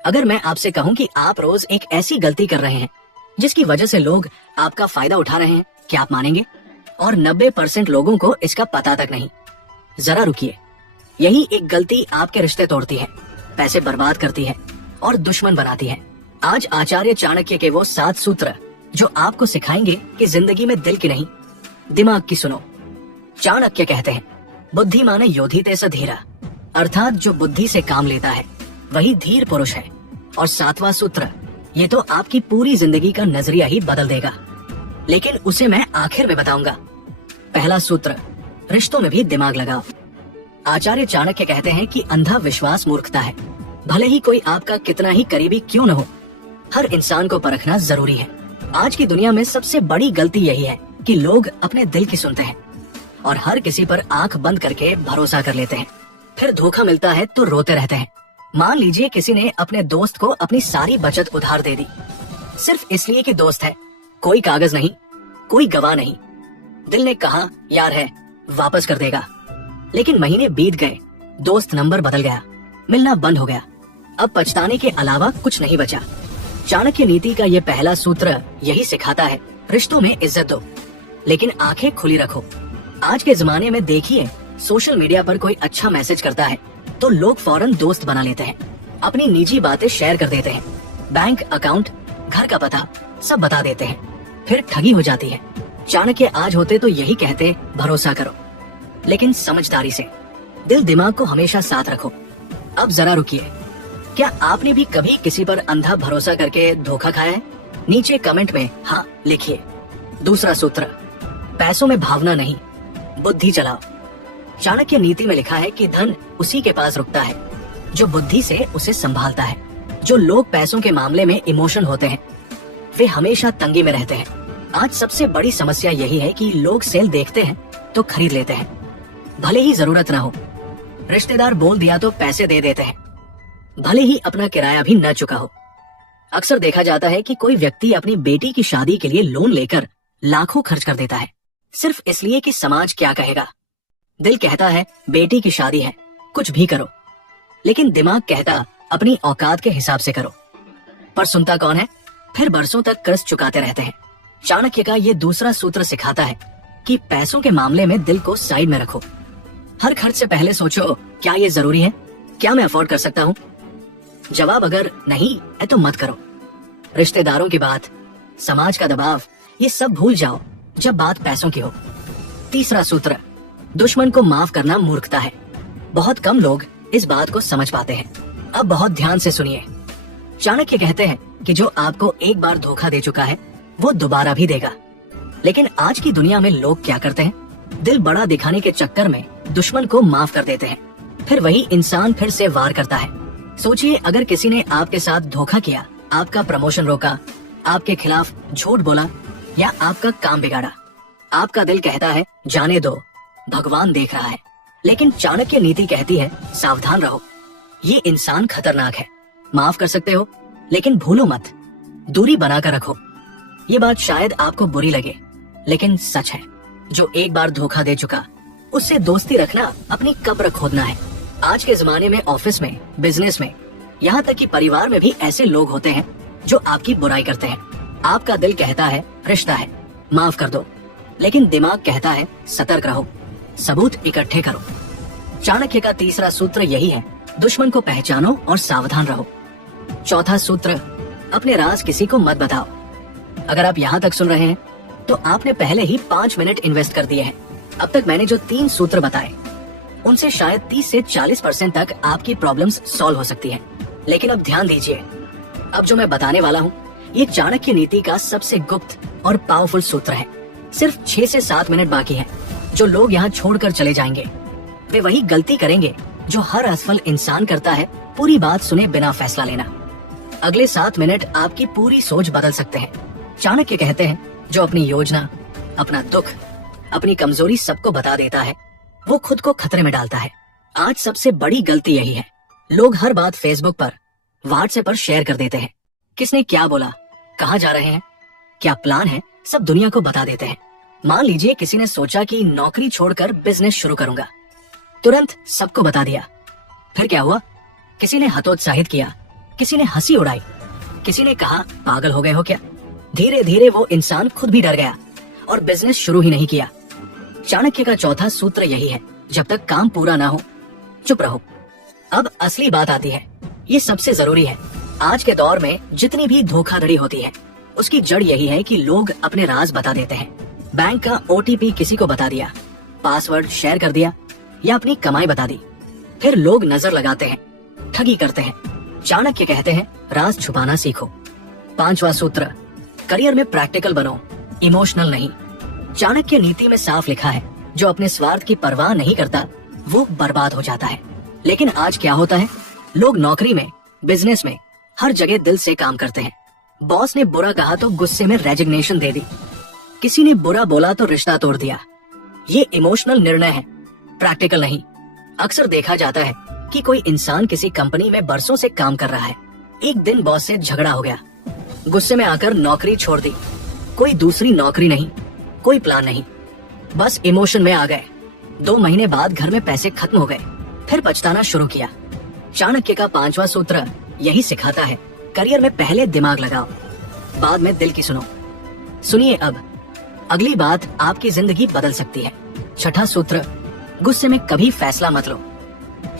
अगर मैं आपसे कहूं कि आप रोज एक ऐसी गलती कर रहे हैं जिसकी वजह से लोग आपका फायदा उठा रहे हैं, क्या आप मानेंगे? और 90% लोगों को इसका पता तक नहीं। जरा रुकिए, यही एक गलती आपके रिश्ते तोड़ती है, पैसे बर्बाद करती है और दुश्मन बनाती है। आज आचार्य चाणक्य के वो 7 सूत्र जो आपको सिखाएंगे कि जिंदगी में दिल की नहीं, दिमाग की सुनो। चाणक्य कहते हैं, बुद्धिमाने योधिते स धीरा, अर्थात जो बुद्धि से काम लेता है वही धीर पुरुष है। और 7वां सूत्र, ये तो आपकी पूरी जिंदगी का नजरिया ही बदल देगा, लेकिन उसे मैं आखिर में बताऊंगा। पहला सूत्र, रिश्तों में भी दिमाग लगाओ। आचार्य चाणक्य कहते हैं कि अंधा विश्वास मूर्खता है। भले ही कोई आपका कितना ही करीबी क्यों न हो, हर इंसान को परखना जरूरी है। आज की दुनिया में सबसे बड़ी गलती यही है कि लोग अपने दिल की सुनते हैं और हर किसी पर आंख बंद करके भरोसा कर लेते हैं। फिर धोखा मिलता है तो रोते रहते हैं। मान लीजिए किसी ने अपने दोस्त को अपनी सारी बचत उधार दे दी, सिर्फ इसलिए कि दोस्त है, कोई कागज नहीं, कोई गवाह नहीं। दिल ने कहा यार है, वापस कर देगा। लेकिन महीने बीत गए, दोस्त नंबर बदल गया, मिलना बंद हो गया। अब पछताने के अलावा कुछ नहीं बचा। चाणक्य नीति का ये पहला सूत्र यही सिखाता है, रिश्तों में इज्जत दो, लेकिन आंखें खुली रखो। आज के जमाने में देखिए, सोशल मीडिया पर कोई अच्छा मैसेज करता है तो लोग फौरन दोस्त बना लेते हैं, अपनी निजी बातें शेयर कर देते हैं, बैंक अकाउंट, घर का पता सब बता देते हैं, फिर ठगी हो जाती है। चाणक्य आज होते तो यही कहते, भरोसा करो लेकिन समझदारी से, दिल दिमाग को हमेशा साथ रखो। अब जरा रुकिए, क्या आपने भी कभी किसी पर अंधा भरोसा करके धोखा खाया है? नीचे कमेंट में हाँ लिखिए। दूसरा सूत्र, पैसों में भावना नहीं, बुद्धि चलाओ। चाणक्य नीति में लिखा है कि धन उसी के पास रुकता है जो बुद्धि से उसे संभालता है। जो लोग पैसों के मामले में इमोशन होते हैं वे हमेशा तंगी में रहते हैं। आज सबसे बड़ी समस्या यही है कि लोग सेल देखते हैं तो खरीद लेते हैं, भले ही जरूरत ना हो। रिश्तेदार बोल दिया तो पैसे दे देते हैं, भले ही अपना किराया भी न चुका हो। अक्सर देखा जाता है कि कोई व्यक्ति अपनी बेटी की शादी के लिए लोन लेकर लाखों खर्च कर देता है, सिर्फ इसलिए कि समाज क्या कहेगा। दिल कहता है बेटी की शादी है, कुछ भी करो, लेकिन दिमाग कहता अपनी औकात के हिसाब से करो। पर सुनता कौन है? फिर बरसों तक कर्ज चुकाते रहते हैं। चाणक्य का ये दूसरा सूत्र सिखाता है कि पैसों के मामले में दिल को साइड में रखो। हर खर्च से पहले सोचो, क्या ये जरूरी है? क्या मैं अफोर्ड कर सकता हूँ? जवाब अगर नहीं है तो मत करो। रिश्तेदारों की बात, समाज का दबाव, ये सब भूल जाओ जब बात पैसों की हो। तीसरा सूत्र, दुश्मन को माफ करना मूर्खता है। बहुत कम लोग इस बात को समझ पाते हैं। अब बहुत ध्यान से सुनिए। चाणक्य कहते हैं कि जो आपको एक बार धोखा दे चुका है वो दोबारा भी देगा। लेकिन आज की दुनिया में लोग क्या करते हैं? दिल बड़ा दिखाने के चक्कर में दुश्मन को माफ कर देते हैं, फिर वही इंसान फिर से वार करता है। सोचिए, अगर किसी ने आपके साथ धोखा किया, आपका प्रमोशन रोका, आपके खिलाफ झूठ बोला या आपका काम बिगाड़ा, आपका दिल कहता है जाने दो, भगवान देख रहा है। लेकिन चाणक्य नीति कहती है सावधान रहो, ये इंसान खतरनाक है। माफ कर सकते हो लेकिन भूलो मत, दूरी बनाकर रखो। ये बात शायद आपको बुरी लगे, लेकिन सच है। जो एक बार धोखा दे चुका उससे दोस्ती रखना अपनी कब्र खोदना है। आज के जमाने में ऑफिस में, बिजनेस में, यहाँ तक कि परिवार में भी ऐसे लोग होते हैं जो आपकी बुराई करते हैं। आपका दिल कहता है रिश्ता है, माफ कर दो, लेकिन दिमाग कहता है सतर्क रहो, सबूत इकट्ठे करो। चाणक्य का तीसरा सूत्र यही है, दुश्मन को पहचानो और सावधान रहो। चौथा सूत्र, अपने राज किसी को मत बताओ। अगर आप यहाँ तक सुन रहे हैं तो आपने पहले ही 5 मिनट इन्वेस्ट कर दिए हैं। अब तक मैंने जो 3 सूत्र बताए उनसे शायद 30 से 40% तक आपकी प्रॉब्लम्स सॉल्व हो सकती है। लेकिन अब ध्यान दीजिए, अब जो मैं बताने वाला हूँ ये चाणक्य नीति का सबसे गुप्त और पावरफुल सूत्र है। सिर्फ 6 से 7 मिनट बाकी है। जो लोग यहाँ छोड़कर चले जाएंगे वे वही गलती करेंगे जो हर असफल इंसान करता है, पूरी बात सुने बिना फैसला लेना। अगले 7 मिनट आपकी पूरी सोच बदल सकते हैं। चाणक्य कहते हैं जो अपनी योजना, अपना दुख, अपनी कमजोरी सबको बता देता है वो खुद को खतरे में डालता है। आज सबसे बड़ी गलती यही है, लोग हर बात फेसबुक पर, व्हाट्सएप पर शेयर कर देते हैं। किसने क्या बोला, कहाँ जा रहे हैं, क्या प्लान है, सब दुनिया को बता देते हैं। मान लीजिए किसी ने सोचा कि नौकरी छोड़कर बिजनेस शुरू करूंगा, तुरंत सबको बता दिया। फिर क्या हुआ? किसी ने हतोत्साहित किया, किसी ने हंसी उड़ाई, किसी ने कहा पागल हो गए हो क्या। धीरे धीरे वो इंसान खुद भी डर गया और बिजनेस शुरू ही नहीं किया। चाणक्य का चौथा सूत्र यही है, जब तक काम पूरा ना हो चुप रहो। अब असली बात आती है, ये सबसे जरूरी है। आज के दौर में जितनी भी धोखाधड़ी होती है उसकी जड़ यही है कि लोग अपने राज बता देते हैं। बैंक का OTP किसी को बता दिया, पासवर्ड शेयर कर दिया या अपनी कमाई बता दी, फिर लोग नजर लगाते हैं, ठगी करते हैं। चाणक्य कहते हैं राज छुपाना सीखो। पांचवा सूत्र, करियर में प्रैक्टिकल बनो, इमोशनल नहीं। चाणक्य नीति में साफ लिखा है, जो अपने स्वार्थ की परवाह नहीं करता वो बर्बाद हो जाता है। लेकिन आज क्या होता है, लोग नौकरी में, बिजनेस में, हर जगह दिल से काम करते हैं। बॉस ने बुरा कहा तो गुस्से में रेजिग्नेशन दे दी, किसी ने बुरा बोला तो रिश्ता तोड़ दिया। ये इमोशनल निर्णय है, प्रैक्टिकल नहीं। अक्सर देखा जाता है कि कोई इंसान किसी कंपनी में बरसों से काम कर रहा है, एक दिन बॉस से झगड़ा हो गया, गुस्से में आकर नौकरी छोड़ दी। कोई दूसरी नौकरी नहीं, कोई प्लान नहीं, बस इमोशन में आ गए। 2 महीने बाद घर में पैसे खत्म हो गए, फिर पछताना शुरू किया। चाणक्य का पांचवा सूत्र यही सिखाता है, करियर में पहले दिमाग लगाओ, बाद में दिल की सुनो। सुनिए अब, अगली बात आपकी जिंदगी बदल सकती है। छठा सूत्र, गुस्से में कभी फैसला मत लो।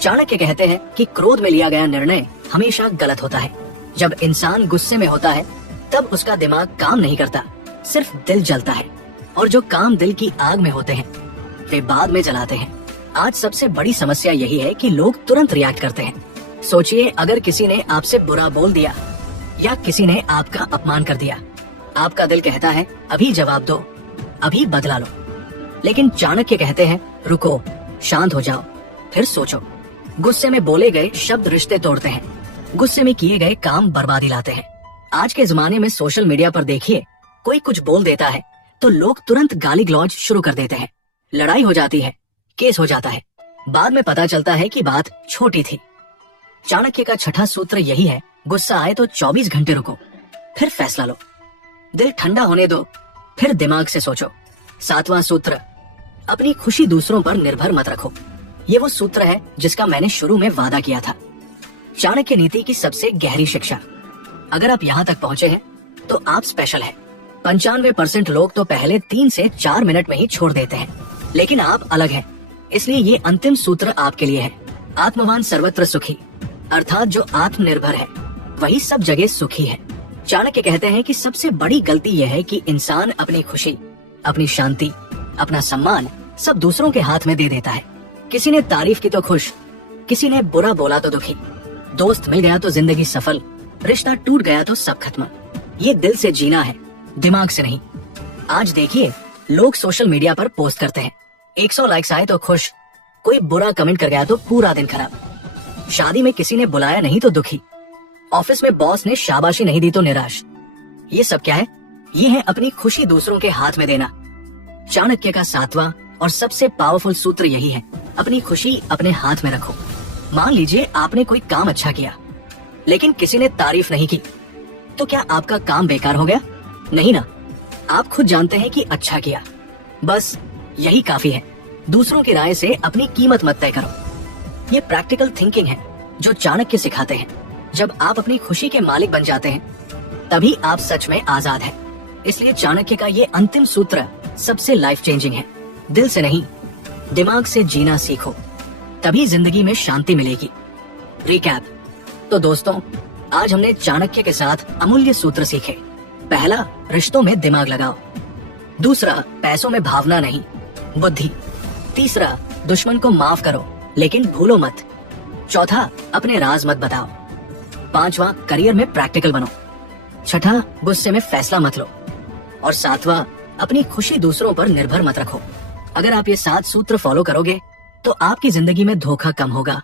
चाणक्य कहते हैं कि क्रोध में लिया गया निर्णय हमेशा गलत होता है। जब इंसान गुस्से में होता है तब उसका दिमाग काम नहीं करता, सिर्फ दिल जलता है। और जो काम दिल की आग में होते हैं वे बाद में जलाते हैं। आज सबसे बड़ी समस्या यही है कि लोग तुरंत रिएक्ट करते हैं। सोचिए, अगर किसी ने आपसे बुरा बोल दिया या किसी ने आपका अपमान कर दिया, आपका दिल कहता है अभी जवाब दो, अभी बदला लो। लेकिन चाणक्य कहते हैं रुको, शांत हो जाओ, फिर सोचो। गुस्से में बोले गए शब्द रिश्ते तोड़ते हैं, गुस्से में किए गए काम बर्बादी लाते हैं। आज के जमाने में सोशल मीडिया पर देखिए, कोई कुछ बोल देता है तो लोग तुरंत गाली गलौज शुरू कर देते हैं, लड़ाई हो जाती है, केस हो जाता है, बाद में पता चलता है कि बात छोटी थी। चाणक्य का छठा सूत्र यही है, गुस्सा आए तो 24 घंटे रुको, फिर फैसला लो, दिल ठंडा होने दो, फिर दिमाग से सोचो। सातवां सूत्र, अपनी खुशी दूसरों पर निर्भर मत रखो। ये वो सूत्र है जिसका मैंने शुरू में वादा किया था। चाणक्य नीति की सबसे गहरी शिक्षा। अगर आप यहाँ तक पहुँचे हैं तो आप स्पेशल हैं। 95% लोग तो पहले 3 से 4 मिनट में ही छोड़ देते हैं, लेकिन आप अलग हैं। इसलिए ये अंतिम सूत्र आपके लिए है। आत्मवान सर्वत्र सुखी, अर्थात जो आत्मनिर्भर है वही सब जगह सुखी है। चाणक्य कहते हैं कि सबसे बड़ी गलती यह है कि इंसान अपनी खुशी, अपनी शांति, अपना सम्मान सब दूसरों के हाथ में दे देता है। किसी ने तारीफ की तो खुश, किसी ने बुरा बोला तो दुखी, दोस्त मिल गया तो जिंदगी सफल, रिश्ता टूट गया तो सब खत्म। ये दिल से जीना है, दिमाग से नहीं। आज देखिए, लोग सोशल मीडिया पर पोस्ट करते हैं, 100 लाइक्स आए तो खुश, कोई बुरा कमेंट कर गया तो पूरा दिन खराब, शादी में किसी ने बुलाया नहीं तो दुखी, ऑफिस में बॉस ने शाबाशी नहीं दी तो निराश। ये सब क्या है? ये है अपनी खुशी दूसरों के हाथ में देना। चाणक्य का 7वां और सबसे पावरफुल सूत्र यही है, अपनी खुशी अपने हाथ में रखो। मान लीजिए आपने कोई काम अच्छा किया लेकिन किसी ने तारीफ नहीं की, तो क्या आपका काम बेकार हो गया? नहीं ना, आप खुद जानते हैं कि अच्छा किया, बस यही काफी है। दूसरों की राय से अपनी कीमत मत तय करो। ये प्रैक्टिकल थिंकिंग है जो चाणक्य सिखाते हैं। जब आप अपनी खुशी के मालिक बन जाते हैं तभी आप सच में आजाद हैं। इसलिए चाणक्य का ये अंतिम सूत्र सबसे लाइफ चेंजिंग है। दिल से नहीं, दिमाग से जीना सीखो, तभी जिंदगी में शांति मिलेगी। रिकैप, तो दोस्तों, आज हमने चाणक्य के साथ अमूल्य सूत्र सीखे। पहला, रिश्तों में दिमाग लगाओ। दूसरा, पैसों में भावना नहीं, बुद्धि। तीसरा, दुश्मन को माफ करो लेकिन भूलो मत। चौथा, अपने राज मत बताओ। पांचवा, करियर में प्रैक्टिकल बनो। छठा, गुस्से में फैसला मत लो। और सातवां, अपनी खुशी दूसरों पर निर्भर मत रखो। अगर आप ये 7 सूत्र फॉलो करोगे तो आपकी जिंदगी में धोखा कम होगा,